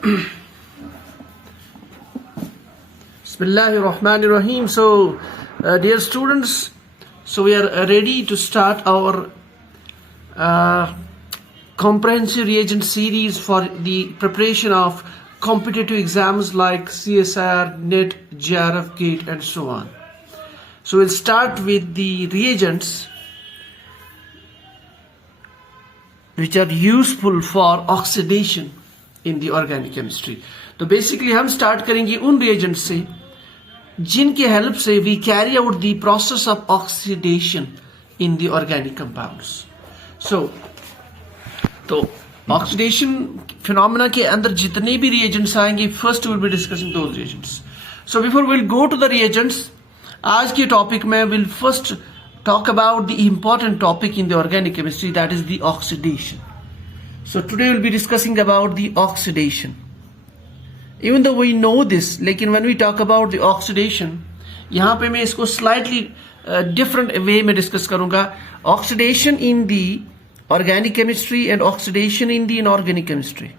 Bismillahirrahmanirrahim. So, dear students, so we are ready to start our comprehensive reagent series for the preparation of competitive exams like CSIR, NET, JRF, GATE, and so on. So we'll start with the reagents which are useful for oxidation in the organic chemistry. तो basically हम start करेंगे उन reagent से जिनके help से we carry out the process of oxidation in the organic compounds. तो oxidation phenomena के अंदर जितने भी रिएजेंट्स आएंगे, first will be discussing those reagents. So before will go to the reagents, आज के टॉपिक में will first talk about the important topic in the organic chemistry, that is the oxidation. So today we'll be discussing about the oxidation. Even though we know this, लेकिन when we talk about the oxidation, यहाँ पे मैं इसको slightly different way में discuss करूँगा. Oxidation in the organic chemistry and oxidation in the inorganic chemistry.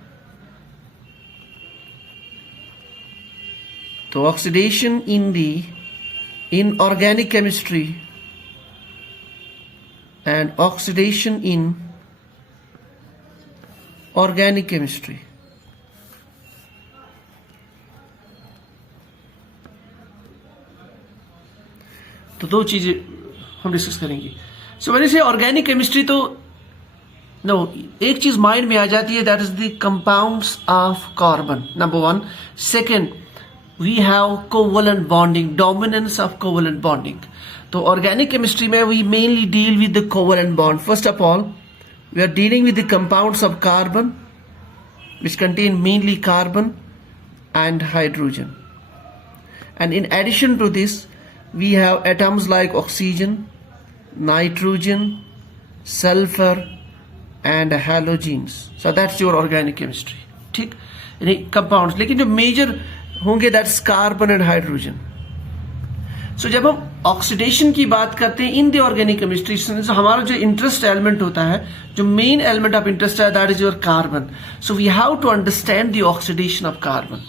तो oxidation in the inorganic chemistry and oxidation in organic chemistry. तो दो चीजें हम डिस्कस करेंगे. So when you say organic chemistry, तो नो एक चीज माइंड में आ जाती है, that is the compounds of carbon, number one. Second, we have covalent bonding, dominance of covalent bonding. तो ऑर्गेनिक केमिस्ट्री में we mainly deal with the covalent bond. First of all we are dealing with the compounds of carbon which contain mainly carbon and hydrogen, and in addition to this we have atoms like oxygen, nitrogen, sulfur and halogens. So that's your organic chemistry. ठीक, यानी compounds. लेकिन जो major होंगे that's carbon and hydrogen. सो जब हम oxidation की बात करते हैं इन द ऑर्गेनिक केमिस्ट्री, हमारा जो इंटरेस्ट एलिमेंट होता है, जो मेन एलिमेंट ऑफ इंटरेस्ट है, that is your carbon. So we have to understand the oxidation of carbon.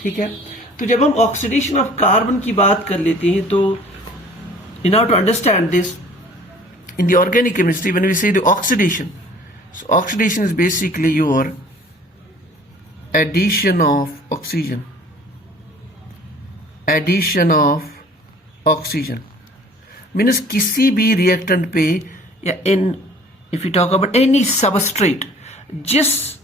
ठीक है, तो जब हम ऑक्सीडेशन ऑफ कार्बन की बात कर लेते हैं, तो in order to understand this in the organic chemistry, when we say the oxidation, so oxidation is basically your addition of oxygen, addition of oxygen. Means किसी भी रिएक्टेंट पे या in if you talk about any substrate, जिस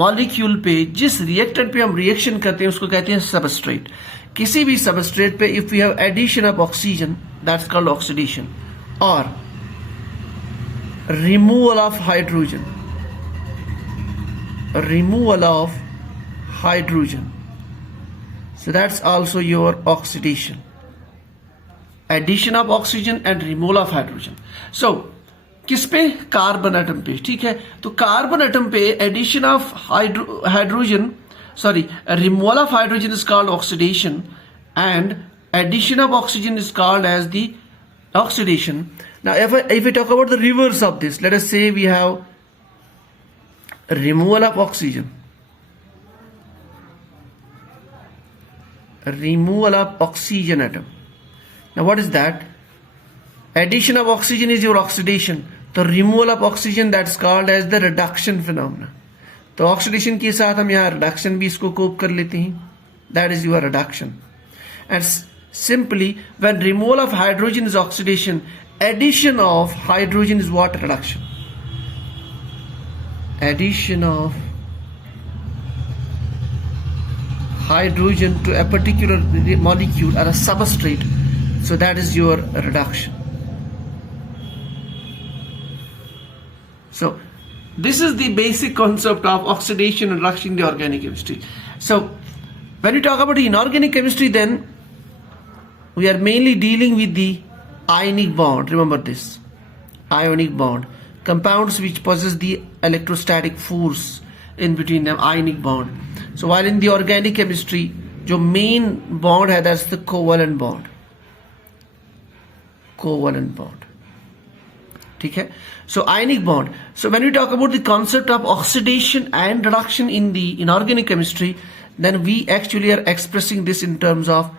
molecule पे, जिस reactant पे हम reaction करते हैं उसको कहते हैं सबस्ट्रेट. किसी भी सबस्ट्रेट पे if you have addition of oxygen, that's called oxidation. और removal of hydrogen, removal of hydrogen, so that's also your oxidation. Addition of oxygen and removal of hydrogen. So किस पे? कार्बन एटम पे. ठीक है, तो carbon atom पे addition of hydrogen, sorry, removal of hydrogen is called oxidation and addition of oxygen is called as the oxidation. Now if we talk about the reverse of this, let us say we have removal of oxygen, removal of oxygen atom. Now what is that? Addition of oxygen is your oxidation. तो removal of oxygen that's called as the reduction phenomena. तो oxidation के साथ हम यहाँ reduction भी इसको कोप कर लेते हैं, that is your reduction. And simply when removal of hydrogen is oxidation, addition of hydrogen is what? Reduction. Addition of hydrogen to a particular molecule or a substrate, so that is your reduction. So this is the basic concept of oxidation and reduction in the organic chemistry. So when we talk about the inorganic chemistry, then we are mainly dealing with the ionic bond. Remember this, ionic bond, compounds which possess the electrostatic force in between them, ionic bond. So while in the organic chemistry, जो main bond है, that's the covalent bond. Covalent bond. ठीक है. So ionic bond. So when we talk about the concept of oxidation and reduction in the inorganic chemistry, then we actually are expressing this in terms of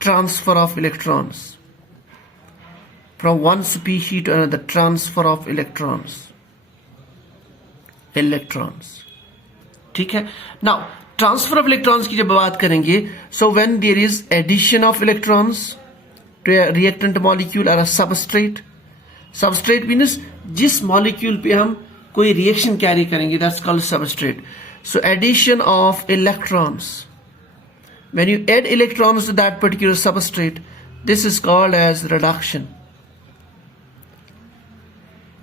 transfer of electrons from one species to another. Transfer of electrons. ठीक है. Now transfer of electrons की जब बात करेंगे, so when there is addition of electrons to a reactant molecule or a substrate. Substrate means जिस molecule पे हम कोई reaction carry करेंगे, that's called substrate. So addition of electrons. When you add electrons to that particular substrate, this is called as reduction.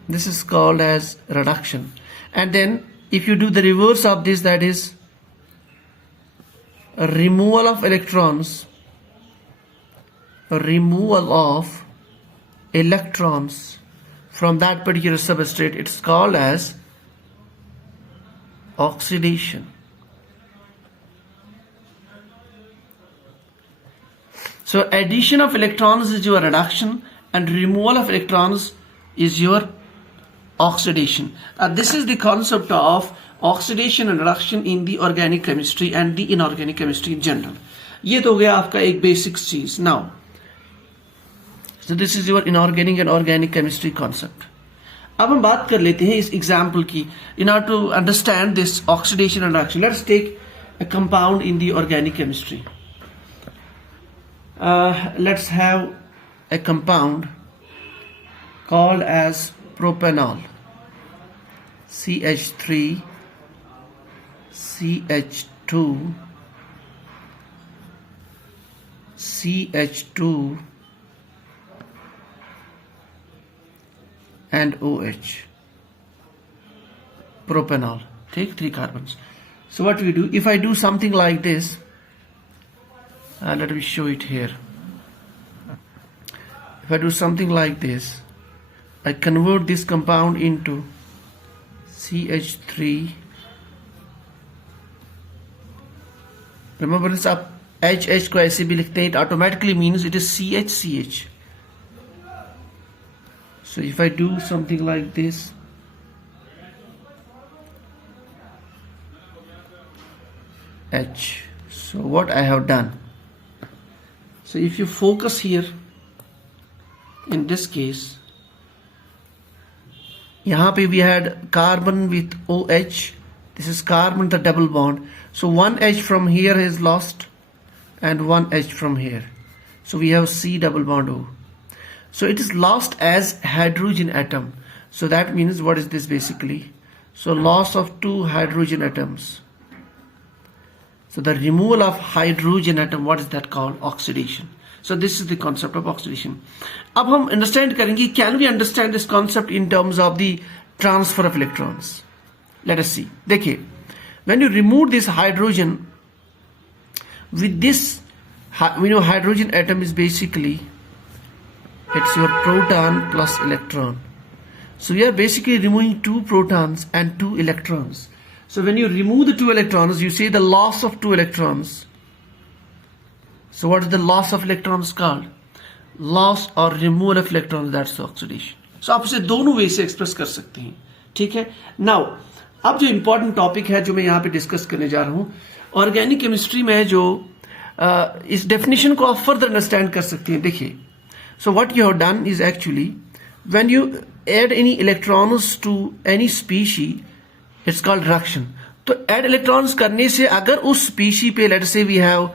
This is called as reduction. And then if you do the reverse of this, that is a removal of electrons. Removal of electrons from that particular substrate, it's called as oxidation. So addition of electrons is your reduction and removal of electrons is your oxidation. This is the concept of oxidation and reduction in the organic chemistry and the inorganic chemistry in general. ये तो हो गया आपका एक basic चीज. Now, so this is your inorganic and organic chemistry concept. अब हम बात कर लेते हैं इस example की. In order to understand this oxidation and reduction, let's take a compound in the organic chemistry. Let's have a compound called as propanol. CH3 CH2 CH2 and OH. Propanol. Take 3 carbons. So what we do, if I do something like this, let me show it here. If I do something like this, I convert this compound into CH3. Remember this up HH को ऐसे भी लिखते हैं, it automatically means it is CH. So if I do something like this, H. So what I have done, so if you focus here, in this case, यहाँ पे we had carbon with OH. This is carbon, the double bond. So one H from here is lost and one H from here. So we have C double bond O. So it is lost as hydrogen atom. So that means what is this basically? So loss of 2 hydrogen atoms. So the removal of hydrogen atom, what is that called? Oxidation. So this is the concept of oxidation. अब हम understand करेंगे, can we understand this concept in terms of the transfer of electrons? Let us see. देखिए, when you remove this hydrogen, with this, we know hydrogen atom is basically, it's your proton plus electron. So we are basically removing 2 protons and 2 electrons. So when you remove the 2 electrons, you see the loss of 2 electrons. So what is the loss of electrons called? Loss or removal of electrons, that's oxidation. So आप इसे दोनों वे से express कर सकते हैं. ठीक है. Now, अब जो इम्पोर्टेंट टॉपिक है जो मैं यहाँ पे डिस्कस करने जा रहा हूँ, ऑर्गेनिक केमिस्ट्री में जो इस डेफिनेशन को आप फर्दर अंडरस्टैंड कर सकते हैं. देखिए, so what you have done is actually when you add any electrons to any species, it's called reduction. तो add electrons करने से अगर उस species पे, let's say we have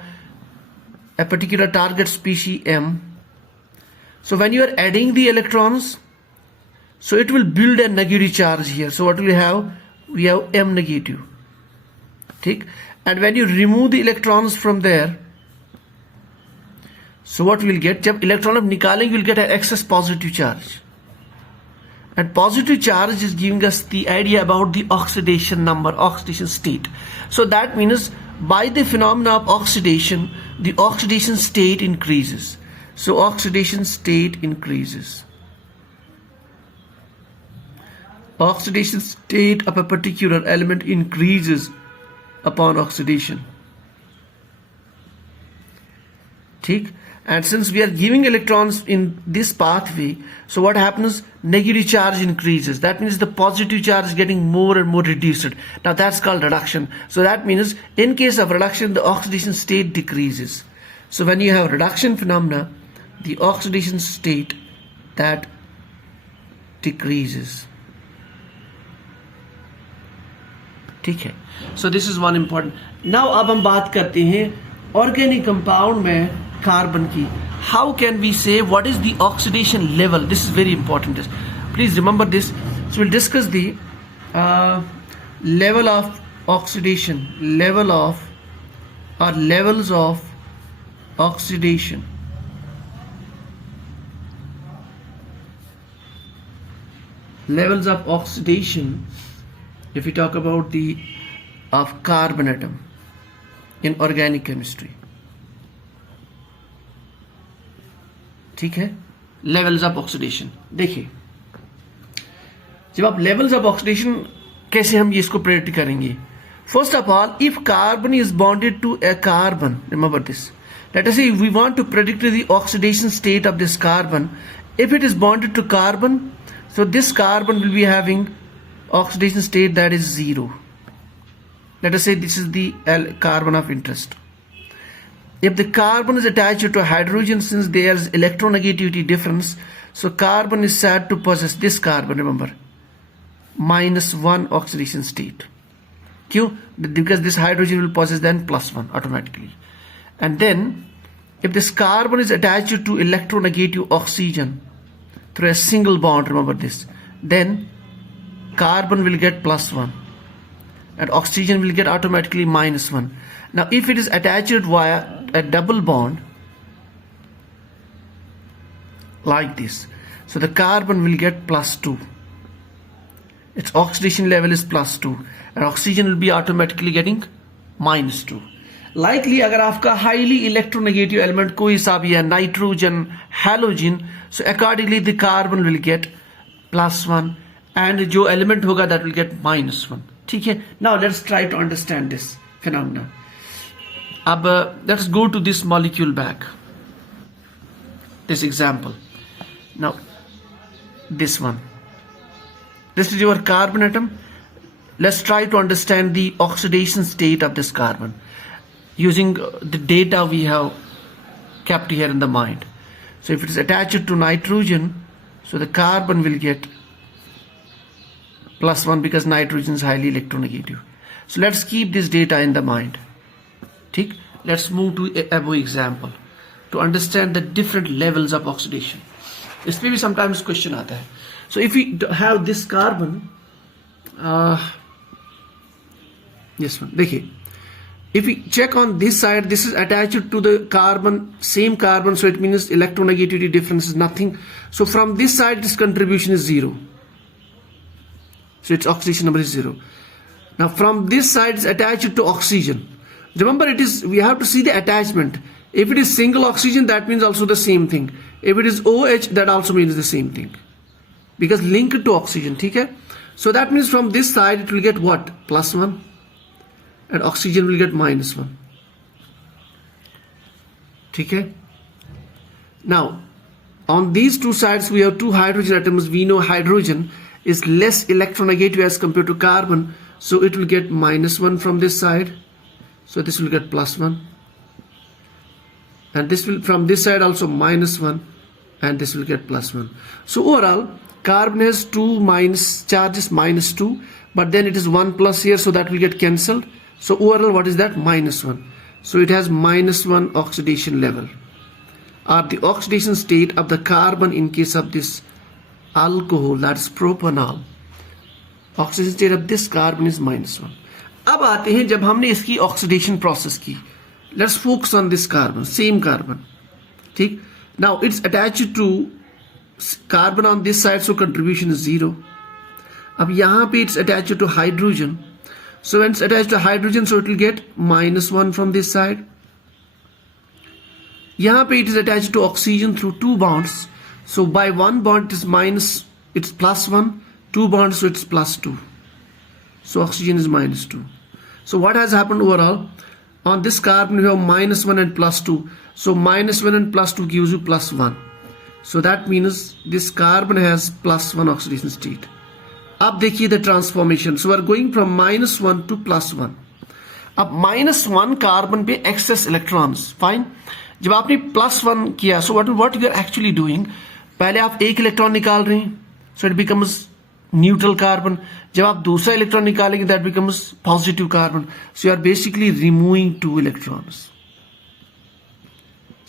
a particular target species M. So when you are adding the electrons, so it will build a negative charge here. So what we have? We have M negative. ठीक? And when you remove the electrons from there, so what we'll get? जब electron हम निकालेंगे, we'll get an excess positive charge. And positive charge is giving us the idea about the oxidation number, oxidation state. So that means by the phenomena of oxidation, the oxidation state increases. So oxidation state increases. Oxidation state of a particular element increases upon oxidation. ठीक. And since we are giving electrons in this pathway, so what happens? Negative charge increases. That means the positive charge is getting more and more reduced. Now that's called reduction. So that means in case of reduction, the oxidation state decreases. So when you have reduction phenomena, the oxidation state that decreases. ठीक है. So this is one important. Now अब हम बात करते हैं organic compound में carbon की. How can we say what is the oxidation level? This is very important. Please remember this. So we'll discuss the level of oxidation, levels of oxidation. Levels of oxidation, if we talk about the of carbon atom in organic chemistry. ठीक है. Levels of oxidation. देखिए, जब आप levels of oxidation कैसे हम ये इसको predict करेंगे? First of all, if carbon is bonded to a carbon, remember this. Let us say we want to predict the oxidation state of this carbon. If it is bonded to carbon, so this carbon will be having oxidation state that is 0. Let us say this is the carbon of interest. If the carbon is attached to hydrogen, since there is electronegativity difference, so carbon is said to possess, this carbon, remember, -1 oxidation state. Q? Because this hydrogen will possess then +1 automatically. And then if this carbon is attached to electronegative oxygen through a single bond, remember this, then carbon will get +1 and oxygen will get automatically -1. Now if it is attached via a double bond like this, so the carbon will get +2, its oxidation level is +2 and oxygen will be automatically getting -2. Likely अगर आपका highly electronegative element कोई सा भी है, nitrogen, halogen, so accordingly the carbon will get +1 and जो element होगा that will get -1. ठीक है. Now let's try to understand this phenomena. अब let's go to this molecule back, this example. Now this one, this is your carbon atom. Let's try to understand the oxidation state of this carbon using the data we have kept here in the mind. So if it is attached to nitrogen, so the carbon will get +1 because nitrogen is highly electronegative. So let's keep this data in the mind. ठीक. Let's move to above example to understand the different levels of oxidation. इसमें भी sometimes question आता है. So if we have this carbon, this one, देखिए, if we check on this side, this is attached to the carbon, same carbon, so it means electronegativity difference is nothing. So from this side, this contribution is 0. So its oxidation number is 0. Now from this side, it's attached to oxygen. Remember, we have to see the attachment. If it is single oxygen, that means also the same thing. If it is OH, that also means the same thing, because linked to oxygen. Okay? So that means from this side, it will get what? +1. And oxygen will get -1. Okay? Now on these two sides we have two hydrogen atoms. We know hydrogen is less electronegative as compared to carbon, so it will get -1 from this side, so this will get +1, and this will from this side also -1, and this will get +1. So overall carbon has two minus charges, -2, but then it is 1+ here, so that will get cancelled. So overall, what is that? -1. So it has -1 oxidation level, or the oxidation state of the carbon in case of this alcohol, that is propanol. Oxidation state of this carbon is -1. अब आते हैं जब हमने इसकी oxidation process की. Let's focus on this carbon, same carbon. ठीक. Now it's attached to carbon on this side, so contribution is 0. अब यहाँ पे it's attached to hydrogen. So when it's attached to hydrogen, so it will get -1 from this side. यहाँ पे it is attached to oxygen through 2 bonds. So by 1 bond it's +1, 2 bonds, so it's +2. So oxygen is -2. So what has happened overall? On this carbon we have -1 and +2. So -1 and +2 gives you +1. So that means this carbon has +1 oxidation state. अब देखिए the transformation. So we are going from -1 to +1. अब -1 carbon पे excess electrons. Fine. जब आपने +1 किया, so what you are actually doing? पहले आप एक इलेक्ट्रॉन निकाल रहे हैं, so it becomes neutral carbon. जब आप दूसरा इलेक्ट्रॉन निकालेंगे, that becomes positive carbon. So you are basically removing 2 electrons.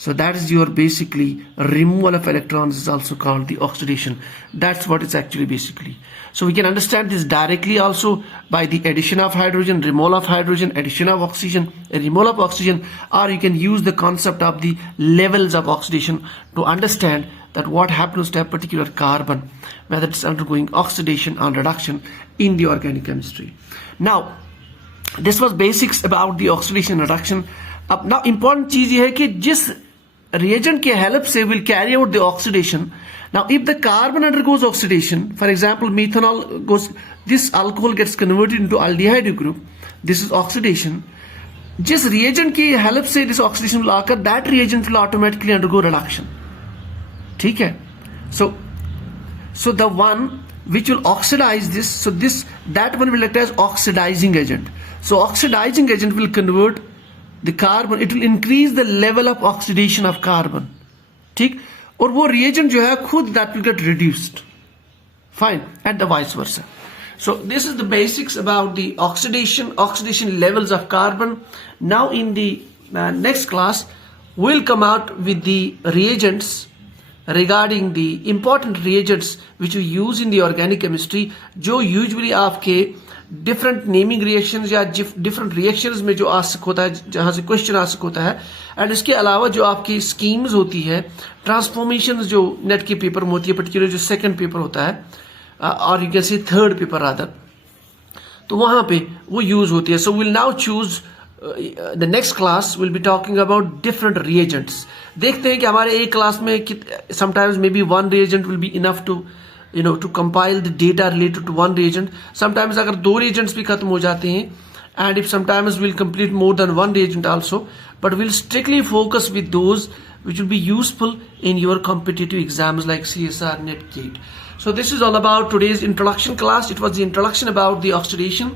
So that is your basically removal of electrons is also called the oxidation. That's what it's actually basically. So we can understand this directly also by the addition of hydrogen, removal of hydrogen, addition of oxygen, removal of oxygen, or you can use the concept of the levels of oxidation to understand that what happens to a particular carbon, whether it's undergoing oxidation or reduction in the organic chemistry. Now, this was basics about the oxidation and reduction. अब now important चीज ये है कि जिस reagent के help से will carry out the oxidation. Now, if the carbon undergoes oxidation, for example, methanol goes, this alcohol gets converted into aldehyde group. This is oxidation. जिस reagent की help से this oxidation will occur, that reagent will automatically undergo reduction. ठीक है? So the one which will oxidize this, so that one will act as oxidizing agent. So oxidizing agent will convert the carbon, it will increase the level of oxidation of carbon. ठीक? और वो reagent जो है खुद that will get reduced. Fine. And the vice versa. So this is the basics about the oxidation levels of carbon. Now in the next class, we'll come out with the reagents regarding the important reagents which we use in the organic chemistry, जो usually आपके different naming reactions या different reactions में जो आ सकता होता है, जहाँ से question आ सकता होता है, and इसके अलावा जो आपकी schemes होती है, transformations जो नेट के पेपर में होती है, particular जो second पेपर होता है, और you can say third paper rather, तो वहाँ पे वो use होती है. So we'll now choose the next class will be talking about different reagents. देखते हैं कि हमारे एक क्लास में sometimes maybe one reagent will be enough to to compile the data related to one reagent. Sometimes अगर 2 reagents भी खत्म हो जाते हैं, and if sometimes we'll complete more than one reagent also, but we'll strictly focus with those which will be useful in your competitive exams like CSR, NET, GATE. So this is all about today's introduction class. It was the introduction about the oxidation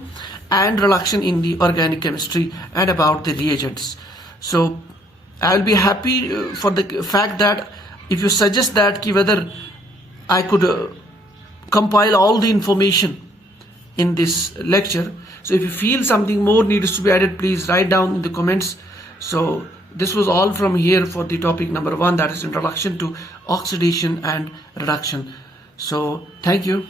and reduction in the organic chemistry and about the reagents. So I will be happy for the fact that if you suggest that whether I could compile all the information in this lecture. So if you feel something more needs to be added, please write down in the comments. So this was all from here for the topic number 1, that is introduction to oxidation and reduction. So thank you.